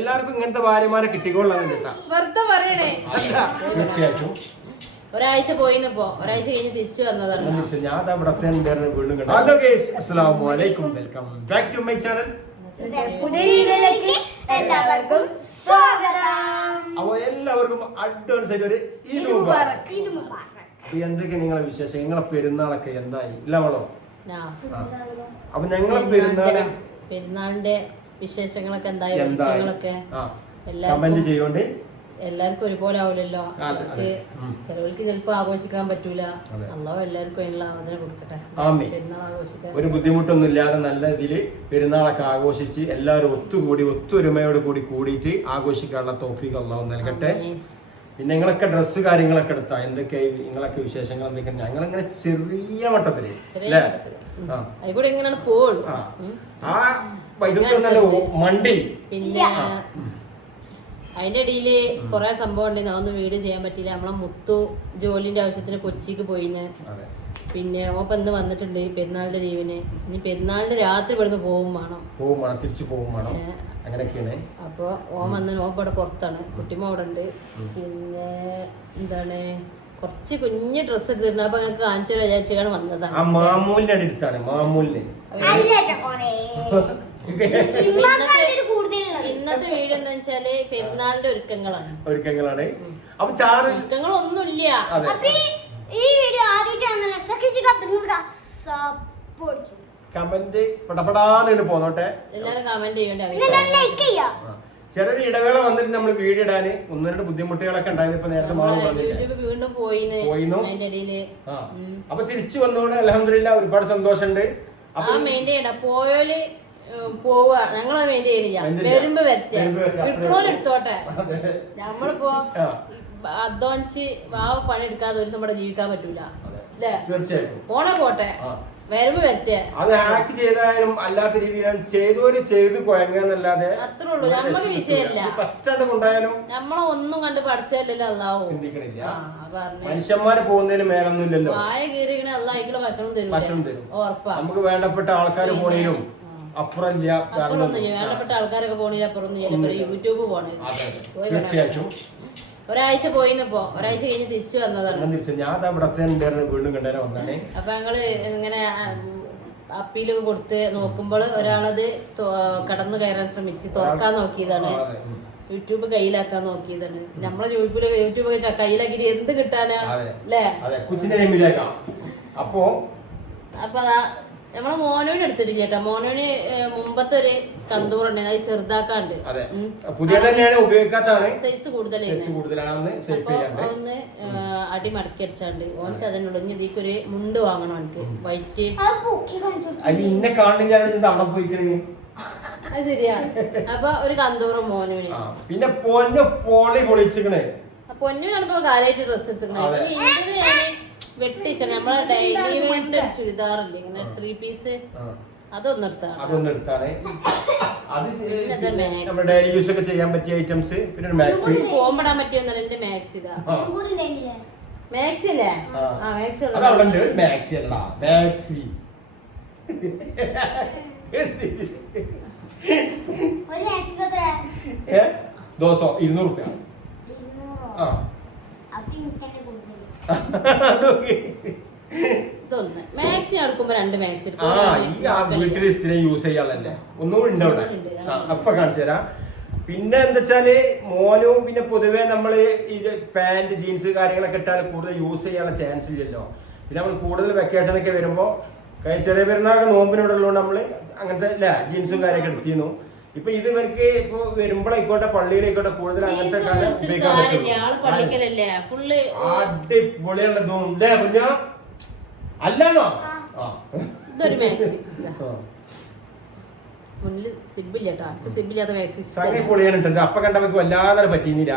എല്ലാവർക്കും ഇങ്ങനത്തെ ഭാര്യമാരെ കിട്ടിക്കൊള്ളാൻ വെറുതെ പറയണേ. തീർച്ചയായിട്ടും ഒരാഴ്ച പോയിപ്പോ ഒരാഴ്ച കഴിഞ്ഞ് തിരിച്ചു വന്നതാണ്. ഞാൻ വീണ്ടും കണ്ടു. ഹലോ ഗൈസ്, അസ്സലാമു അലൈക്കും, welcome back to my channel. പുതിയ വീഡിയോയിലേക്ക് എല്ലാവർക്കും സ്വാഗതം. അപ്പോൾ എല്ലാവർക്കും അഡ്വാൻസ് ആയിട്ട് ഒരു ഈദ് മുബാറക്. എന്തൊക്കെ നിങ്ങളെ വിശേഷം? നിങ്ങളെ പെരുന്നാളൊക്കെ എന്തായി? ഇല്ല വേണോ? അപ്പൊ ഞങ്ങളെ പെരുന്നാളിന്റെ വിശേഷങ്ങളൊക്കെ എന്തായി? കമന്റ് ചെയ്യോണ്ട് എല്ലാവർക്കും ഒരുപോലെ ആവില്ലല്ലോ. ചിലവർക്ക് ചിലപ്പോ ആഘോഷിക്കാൻ പറ്റൂല. അല്ലാഹു എല്ലാവർക്കും അതിനുള്ള അവസരം കൊടുക്കട്ടെ. പെരുന്നാൾ ആഘോഷിക്കാൻ ഒരു ബുദ്ധിമുട്ടൊന്നും ഇല്ലാതെ നല്ല രീതിയിൽ പെരുന്നാളൊക്കെ ആഘോഷിച്ച് എല്ലാവരും ഒത്തുകൂടി ഒത്തൊരുമയോട് കൂടിയിട്ട് ആഘോഷിക്കാനുള്ള തൗഫീഖ് അല്ലാഹു നൽകട്ടെ. പിന്നെ നിങ്ങളൊക്കെ ഡ്രസ്സ് കാര്യങ്ങളൊക്കെ എടുത്താ? എന്തൊക്കെ നിങ്ങളൊക്കെ വിശേഷങ്ങൾ എന്തൊക്കെ? ഞങ്ങളിങ്ങനെ ചെറിയ മട്ടത്തില് ഇങ്ങനെ പോകും. ആ വൈദ്യുതി മണ്ടി. പിന്നെ അതിന്റെ ഇടയില് കൊറേ സംഭവം ഉണ്ട്. അതൊന്നും വീഡിയോ ചെയ്യാൻ പറ്റില്ല. നമ്മളെ മുത്തു ജോലിന്റെ ആവശ്യത്തിന് കൊച്ചിക്ക് പോയിന്ന്. പിന്നെ ഓപ്പ ഇന്ന് വന്നിട്ടുണ്ട് പെരുന്നാളിന്റെ ലീവിന്. ഇനി പെരുന്നാളിന്റെ രാത്രി ഇവിടുന്ന് പോകും വേണം, തിരിച്ചു പോകും വേണം. അങ്ങനെയൊക്കെയാണ്. അപ്പൊ ഓൻ വന്ന് ഓപ്പ ഇവിടെ പുറത്താണ്, കുട്ടിമ അവിടെ ഉണ്ട്. പിന്നെ എന്താണ് കുറച്ച് കുഞ്ഞ് ഡ്രസ്സ് എടുത്തിട്ടുണ്ട്. അപ്പൊ ഞങ്ങൾക്ക് കാണിച്ചു വിചാരിച്ചാണ് വന്നതാണ്. മാമൂലിന്റെ അടുത്താണ്. മാമൂലിന് ഇന്നത്തെ വീഡിയോ എന്താ വെച്ചാല് പെരുന്നാളിന്റെ ഒരുക്കങ്ങളാണ്. അപ്പൊ ഒരുക്കങ്ങളൊന്നുമില്ല. ഈ വീഡിയോ ആദ്യമായിട്ടാണല്ലോ കമന്റ് പടപടാന്ന് പോന്നോട്ടെ. എല്ലാരും കമന്റ് ചെയ്യണ്ടേ. ചെറിയൊരു ഇടവേള വന്നിട്ട് നമ്മൾ വീഡിയോ ഇടാന് ഒന്ന് രണ്ട് ബുദ്ധിമുട്ടുകളൊക്കെ ഉണ്ടായത്. ഇപ്പൊ നേരത്തെ യൂട്യൂബ് വീണ്ടും പോയിന്നു. അതിന്റെ ഇടയില് അപ്പൊ തിരിച്ചു വന്നോണ്ട് അൽഹംദുലില്ലാ ഒരുപാട് സന്തോഷമുണ്ട്. പോയോല് പോവുക, ഞങ്ങളത് മെയിൻറ്റെയിൻ ചെയ്യാം. വരുമ്പോ എടുത്തോട്ടെ. നമ്മളിപ്പോ അധ്വാനിച്ച് പണിയെടുക്കാതെ ഒരു ദിവസം ഇവിടെ ജീവിക്കാൻ പറ്റൂല അല്ലേ? പോണേ പോട്ടെ, വരുമ്പോ വരട്ടെ. അത് ഹാക്ക് ചെയ്താലും അല്ലാത്ത രീതിയിലാണ് ചെയ്ത് കുഴങ്ങാന്നല്ലാതെ അത്രേ ഉള്ളൂ. നമ്മക്ക് വിഷയമില്ല. കൊണ്ടായാലും നമ്മളെ ഒന്നും കണ്ട് പഠിച്ചല്ലോ. അല്ലാവോ ചിന്തിക്കണില്ല. മനുഷ്യന്മാര് പോകുന്നതിന് മേലൊന്നുമില്ലല്ലോ. വായ കീറിക്കണ അല്ല അതിക്കുള്ള ഭക്ഷണം തരും. ഉറപ്പാ. നമുക്ക് വേണ്ടപ്പെട്ട ആൾക്കാർ പോണേലും അപ്പുറമില്ല. വേണ്ടപ്പെട്ട ആൾക്കാരൊക്കെ പോണില്ല. അപ്പുറമൊന്നും യൂട്യൂബ് പോണേ. തീർച്ചയായിട്ടും ഒരാഴ്ച പോയിപ്പോ ഒരാഴ്ച കഴിഞ്ഞ് തിരിച്ചു വന്നതാണ്. ഞാൻ വീണ്ടും കണ്ടേ വന്നേ. അപ്പൊ ഞങ്ങള് ഇങ്ങനെ അപ്പീലൊക്കെ കൊടുത്ത് നോക്കുമ്പോൾ ഒരാളത് കടന്നു കയറാൻ ശ്രമിച്ച് തുറക്കാൻ നോക്കിയതാണ്. യൂട്യൂബ് കയ്യിലാക്കാൻ നോക്കിയതാണ്. നമ്മളെ യൂട്യൂബ് കയ്യിലാക്കിട്ട് എന്ത് കിട്ടാനാ അല്ലേ? അപ്പൊ നമ്മളെ മോനോന് എടുത്തിട്ടില്ല കേട്ടോ. മോനോന് മുമ്പത്തെ ഒരു കന്തൂറുണ്ട്, അത് ചെറുതാക്കാണ്ട് സൈസ് കൂടുതലാണ്. അപ്പൊ ഒന്ന് അടി മടക്കി അടിച്ചാണ്ട് ഓനക്ക് അതിനുള്ള ഇതിക്കൊരു മുണ്ട് വാങ്ങണം. എനിക്ക് വൈറ്റ്. അത് ശരിയാ. അപ്പൊ ഒരു കന്തൂറ് മോനോന്. പിന്നെ പൊന്നൂനാണിപ്പോ കാര്യമായിട്ട് ഡ്രസ്സ് എടുത്തിട്ടുണ്ട്. വെട്ടിച്ചാണ് നമ്മളെ ഡെയിലി വെയറിന്റെ ഒരു ചുരിദാറില്ലേ, ഇങ്ങനെ 3 പീസ്, അതൊന്നെടുത്താണ്. ഡെയിലി യൂസ് ഒക്കെ ചെയ്യാൻ പറ്റിയ ഐറ്റംസ്. പിന്നെ മാക്സി പോകുമ്പോടാൻ പറ്റിയൊന്നല്ല. എന്റെ മാക്സി ഇതാ. മാക്സി അല്ലേ? മാക്സി അല്ല, മാക്സി. $200. മാക്സി എടുക്കുമ്പോ 2 മാക്സി വീട്ടിൽ സ്ഥിരം യൂസ് ചെയ്യാനല്ലേ. ഒന്നുകൂടി ഉണ്ട് അവിടെ. അപ്പൊ കാണിച്ചു തരാം. പിന്നെ എന്താ വെച്ചാല് മോനും പിന്നെ പൊതുവെ നമ്മള് ഇത് പാന്റ് ജീൻസ് കാര്യങ്ങളൊക്കെ ഇട്ടാൽ കൂടുതൽ യൂസ് ചെയ്യാനുള്ള ചാൻസ് ഇല്ലല്ലോ. പിന്നെ നമ്മൾ കൂടുതൽ വെക്കേഷൻ ഒക്കെ വരുമ്പോ ചെറിയ പെരുന്നാളൊക്കെ നോമ്പിനോട് ഉള്ളതുകൊണ്ട് നമ്മള് അങ്ങനത്തെ ജീൻസും കാര്യമൊക്കെ എടുത്തിരുന്നു. ഇപ്പൊ ഇത് ഇവർക്ക് ഇപ്പൊ വരുമ്പോഴായിക്കോട്ടെ പള്ളിയിലായിക്കോട്ടെ കൂടുതൽ അങ്ങനത്തെ അടിപൊളിയുള്ളതും അല്ലാന്നോ? പൊളിയാനിട്ടുണ്ട്. അപ്പൊ കണ്ടപ്പോ വല്ലാതെ പറ്റിയില്ല.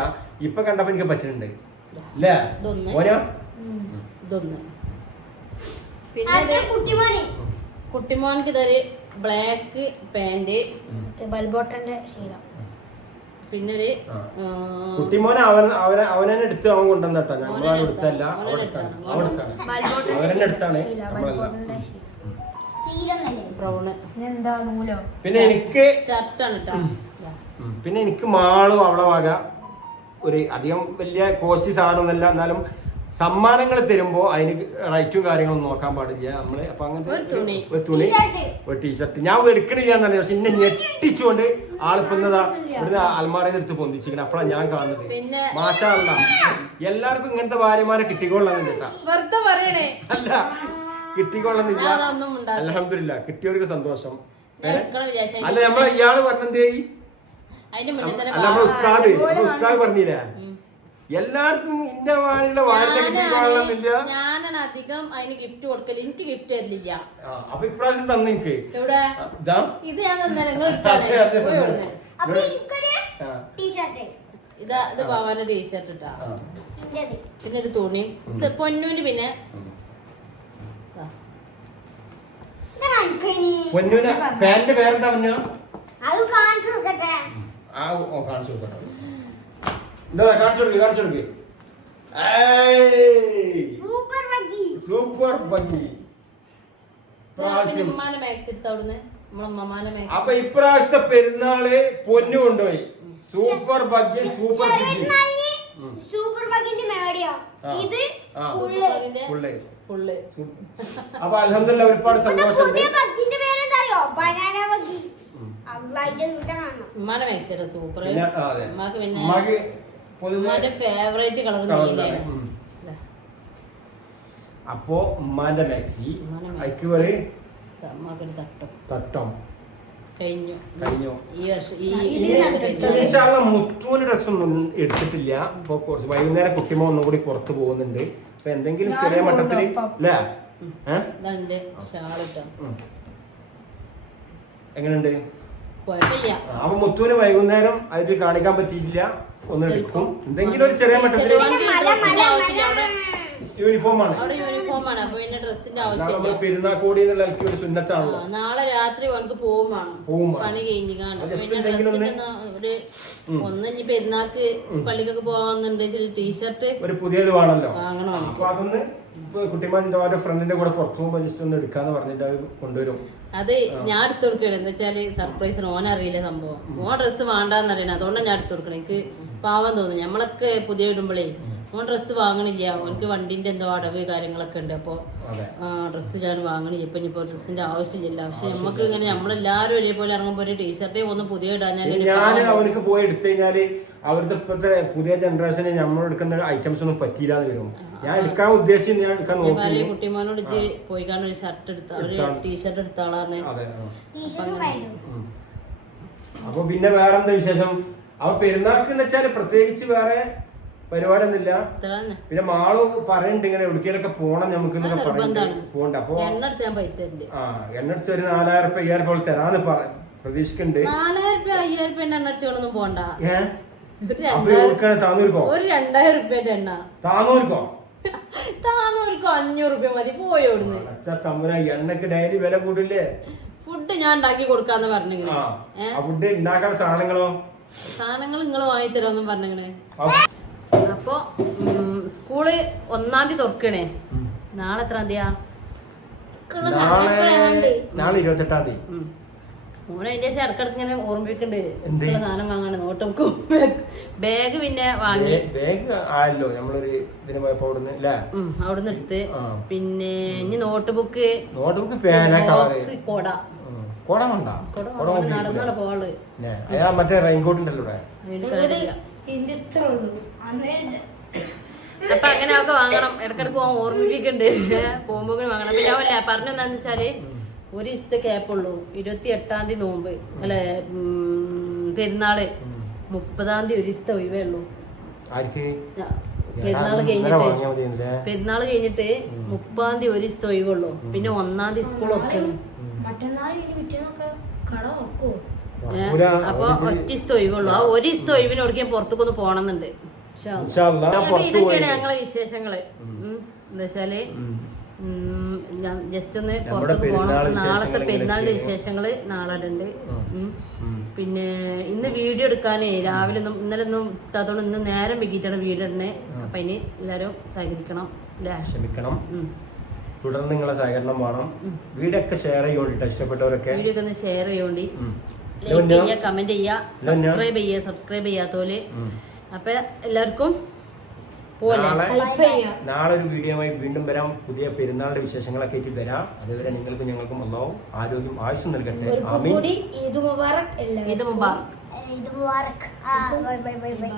ഇപ്പൊ കണ്ടപ്പോ എനിക്ക് പറ്റുന്നുണ്ട് അല്ലേ മോനോ? കുട്ടിമോൻക്ക് ഇതൊരു ബ്ലാക്ക് പാന്റ്, പിന്നെ കുട്ടിമോനെ അവനെ എടുത്ത് അവൻ കൊണ്ടുവന്നട്ടോ. ഞങ്ങൾ എടുത്തല്ല, അവനെ എടുത്താണ്. ബ്രൗണ്. പിന്നെ എനിക്ക് ഷർട്ടാണ് കേട്ടോ. പിന്നെ എനിക്ക് മാളും അവളെ വക ഒരു അധികം വലിയ കോസ്റ്റ്ലി സാധനമൊന്നുമല്ല, എന്നാലും സമ്മാനങ്ങൾ തരുമ്പോ അതിന് റൈറ്റും കാര്യങ്ങളൊന്നും നോക്കാൻ പാടില്ല നമ്മള്. അപ്പൊ അങ്ങനത്തെ ഒരു തുണി ഒരു ടീഷർട്ട് ഞാൻ എടുക്കണില്ല എന്നറിയാം, പക്ഷെ ഇന്നെ ഞെട്ടിച്ചുകൊണ്ട് ആളിപ്പൊന്നതാ ഇവിടുന്ന് അൽമാറയിൽ എടുത്ത് പൊന്തിച്ചിരിക്കണം. അപ്പോഴാണ് ഞാൻ കാണുന്നത്. മാഷാ അല്ലാ, എല്ലാവർക്കും ഇങ്ങനത്തെ ഭാര്യമാരെ കിട്ടിക്കൊള്ളാന്ന് കേട്ടാ, വെറുതെ പറയണേ അല്ല കിട്ടിക്കൊള്ളുന്നില്ല. അൽഹംദുലില്ലാ കിട്ടിയവർക്ക് സന്തോഷം. അല്ല നമ്മളെ ഇയാള് പറഞ്ഞെന്തേ, അല്ല നമ്മളെ ഉസ്താദ് പറഞ്ഞില്ലേ എല്ലാവർക്കും ഇന്ന വാണിയുടെ വാരിന്റെ കിട്ടിക്കൊള്ളാന്നില്ല. ഞാനാണ് അധികം അതിന് ഗിഫ്റ്റ് കൊടുക്കല്, എനിക്ക് ഗിഫ്റ്റ് തരില്ല. അപ്പൊ ഇപ്രാവശ്യം തന്നെ എനിക്ക് എവിടെ ഇത് ഞാൻ നിങ്ങൾ ഇതാ ഇത് പാവാന്റെ ടീഷർട്ട് ഇട്ടാ, പിന്നെ ഒരു തുണി ഇത് പൊന്നൂന്. പിന്നെ പൊന്നൂന് പാന്റ് പേരെന്താ പൊന്നു? കാണിച്ചു കൊടുക്കട്ടെ. കാണിച്ചു കൊടുക്കട്ടെ. എന്താ കാണിച്ചു കൊടുക്ക്. സൂപ്പർ ഭംഗി. അപ്പൊ ഇപ്രാവശ്യത്തെ പെരുന്നാള് പൊന്നു കൊണ്ടുപോയി. സൂപ്പർ ഭംഗി, സൂപ്പർ സൂപ്പർ ബഗിന്റെ മേടിയോ ഇത് ഫുള്ള്. അപ്പൊ അൽഹംദുലില്ലാ ഒരുപാട് സന്തോഷമുണ്ട്. ബഗിന്റെ പേരെന്താറിയോ? ബനാന ബഗി. അള്ളാന്റെ വീട്ടാണ് ഉമ്മാന്റെ മാക്സിയുടെ സൂപ്പർ. ഉമ്മാക്ക് പിന്നെ ഉമ്മാന്റെ ഫേവറേറ്റ് കളർ നീലയാണ്. അപ്പോ ഉമ്മാന്റെ മാക്സി തട്ടം കഴിഞ്ഞു. ഈ വർഷം മുത്തൂന് ഡ്രസ്സൊന്നും എടുത്തിട്ടില്ല. ഇപ്പൊ കുറച്ച് വൈകുന്നേരം കുട്ടിമോ ഒന്നും കൂടി പുറത്ത് പോകുന്നുണ്ട്. അപ്പൊ എന്തെങ്കിലും ചെറിയ മട്ടത്തില് അല്ലേ എങ്ങനെയുണ്ട്? അപ്പൊ മുത്തൂന് വൈകുന്നേരം അത് കാണിക്കാൻ പറ്റിയിട്ടില്ല, ഒന്ന് എടുക്കും. എന്തെങ്കിലും ഒരു ചെറിയ മട്ടത്തില് യൂണിഫോമാണ്. പെരുന്നാക്കോടി എന്നുള്ള ഒരു സുന്നത്താണല്ലോ. നാളെ രാത്രി അവർക്ക് പോവും പണി കഴിഞ്ഞ് ഒന്ന് ഇനി പെരുന്നാക്ക് പള്ളിക്കൊക്കെ പോവാന്നുണ്ട്. ടീഷർട്ട് ഒരു പുതിയത് വേണല്ലോ, അപ്പൊ അതൊന്ന് കുട്ടിമാന്റെ ഫ്രണ്ടിന്റെ കൂടെ പുറത്തു പോകുമ്പോ ജസ്റ്റ് ഒന്ന് എടുക്കാന്ന് പറഞ്ഞിട്ട് അത് കൊണ്ടുവരും. അത് ഞാൻ എടുത്തു കൊടുക്കണം. എന്താ വെച്ചാല് സർപ്രൈസിന് ഓനറിയില്ല സംഭവം. ഓൻ ഡ്രസ്സ് വേണ്ടാന്നറിയണം, അതുകൊണ്ടാണ് ഞാൻ എടുത്തു കൊടുക്കണം. എനിക്ക് പാവം തോന്നുന്നു. നമ്മളൊക്കെ പുതിയ ഇടുമ്പോഴേ ഓൻ ഡ്രസ്സ് വാങ്ങണില്ല. ഓനക്ക് വണ്ടിന്റെ എന്തോ അടവ് കാര്യങ്ങളൊക്കെ ഉണ്ട്. അപ്പൊ ഡ്രസ്സ് ഞാൻ വാങ്ങണില്ല. ഇപ്പൊ ഇനിയിപ്പോ ഡ്രസ്സിന്റെ ആവശ്യമില്ല. പക്ഷെ നമുക്ക് ഇങ്ങനെ നമ്മളെല്ലാരും ഒരേപോലെ ഇറങ്ങുമ്പോ ഒരു ടീഷർട്ടേ ഒന്ന് പുതിയ ഇടാൻ ഞാൻ അവർക്ക് പോയി എടുത്തു കഴിഞ്ഞാല് അവിടുത്തെ ഇപ്പോഴത്തെ പുതിയ ജനറേഷന് നമ്മൾ എടുക്കുന്ന ഐറ്റംസ് ഒന്നും പറ്റിയില്ലാന്ന് വരും. ഞാൻ എടുക്കാൻ ഉദ്ദേശിച്ചു, ഞാൻ എടുക്കാൻ നോക്കി. കുട്ടിമാനോട് പോയി കാണാൻ ഒരു ഷർട്ട് എടുത്താ ഒരു ടീഷർട്ട് എടുത്താളാന്ന്. അപ്പൊ പിന്നെ വേറെന്താ വിശേഷം? അവ പെരുന്നാൾക്ക് എന്ന് വെച്ചാല് പ്രത്യേകിച്ച് വേറെ പരിപാടി ഒന്നുമില്ല. പിന്നെ മാളു പറയുന്നുണ്ട് ഇങ്ങനെ എവിടേക്കൊക്കെ പോണം നമുക്ക് പോകണ്ട. അപ്പൊ എണ്ണടിച്ച് ഒരു 4000 രൂപ 5000 രൂപ തരാന്ന് പ്രതീക്ഷിക്കുന്നുണ്ട്. 4000 രൂപ 5000 രൂപ എണ്ണടിച്ചൊന്നും പോണ്ട. താന്നൂർക്കോ? ഒരു 2000 രൂപ എണ്ണ താന്നൂർക്കോ? 500 രൂപ മതി. പോയോടുന്ന് എണ്ണക്ക് ഡെയിലി വില കൂടില്ലേ? ഫുഡ് ഞാൻ ഉണ്ടാക്കി കൊടുക്കാന്ന് പറഞ്ഞിങ്ങനെ. ഫുഡ് ഉണ്ടാക്കാൻ സാധനങ്ങൾ നിങ്ങൾ വാങ്ങി തരുമെന്നും പറഞ്ഞിങ്ങനെ. അപ്പൊ സ്കൂള് 1-ാം തീയതി തുറക്കണേ. നാളെ എത്രാം തീയതിയാ? നാളെ 28-ാം തീയതി. മോനെ അതിന്റെ ശേഷം ഇടക്കിടക്ക് ഇങ്ങനെ ഓർമ്മിപ്പിക്കുന്നുണ്ട് സാധനം വാങ്ങാണ്. നോട്ട് ബുക്കും ബാഗ് പിന്നെ വാങ്ങി. ആയല്ലോ നമ്മളൊരു ഇതിന് പോയപ്പോ അവിടുന്ന് എടുത്ത്. പിന്നെ ഇനി നോട്ട് ബുക്ക്, കൊട നടന്നാണ് പോള്. മറ്റേ റെയിൻകോട്ട് ഉണ്ടല്ലോ. അപ്പൊ അങ്ങനെ ഒക്കെ വാങ്ങണം. ഇടക്കിടക്ക് പോകാൻ ഓർമ്മിപ്പിക്കുന്നുണ്ട്. പോകുമ്പോ വാങ്ങണം. പിന്നെ അവല്ല പറഞ്ഞെന്താന്ന് വെച്ചാല് ഒരു ദിവസത്തെ ക്യാപ്പുള്ളൂ. 28-ാം തീയതി നോമ്പ് അല്ലെ പെരുന്നാള്. 30-ാം തീയതി ഒരു ദിവസത്തെ ഒഴിവേ ഉള്ളൂ. പെരുന്നാള് കഴിഞ്ഞിട്ട് 30-ാം തീയതി ഒരു ദിവസത്തെ ഒഴിവുള്ളൂ. പിന്നെ 1-ാം തീയതി സ്കൂളൊക്കെ. അപ്പൊ ഒറ്റ ദിവസത്തെ ഒഴിവുള്ളൂ. ആ ഒരു ദിവസത്തെ ഒഴിവിന് ഒരിക്കലും പുറത്തേക്കൊന്ന് പോണമെന്നുണ്ട്. ഇതൊക്കെയാണ് ഞങ്ങളെ വിശേഷങ്ങള്. എന്താ വെച്ചാല് ജസ്റ്റ് ഒന്ന് പുറത്തേക്ക് പോകണം. നാളത്തെ പെരുന്നാളിന്റെ വിശേഷങ്ങള് നാളെ ഉണ്ട്. പിന്നെ ഇന്ന് വീഡിയോ എടുക്കാനേ രാവിലെ ഇന്നലെ ഒന്നും ഇല്ലാത്തതുകൊണ്ട് ഇന്ന് നേരം വൈകിട്ടാണ് വീഡിയോ ഇടുന്നത്. അപ്പൊ ഇനി എല്ലാരും സഹകരിക്കണം, ക്ഷമിക്കണം. തുടർന്ന് നിങ്ങളെ സഹകരണം വേണം. വീഡിയോ ഒക്കെ ഷെയർ ചെയ്യോണ്ടിട്ട് ഇഷ്ടപ്പെട്ടവരൊക്കെ വീഡിയോ ഒക്കെ ഒന്ന് ഷെയർ ചെയ്യോണ്ടി. ലൈക്ക് ചെയ്യുക, കമന്റ് ചെയ്യുക, സബ്സ്ക്രൈബ് ചെയ്യാത്തോല്. അപ്പൊ എല്ലാവർക്കും നാളെ ഒരു വീഡിയോയുമായി വീണ്ടും വരാം. പുതിയ പെരുന്നാളുടെ വിശേഷങ്ങളൊക്കെ ആയിട്ട് വരാം. അതുവരെ നിങ്ങൾക്കും ഞങ്ങൾക്കും അല്ലാഹു ആരോഗ്യം ആയുസ്സും നൽകട്ടെ. ആമീൻ. Eid Mubarak. Eid Mubarak. Eid Mubarak. Bye bye bye by.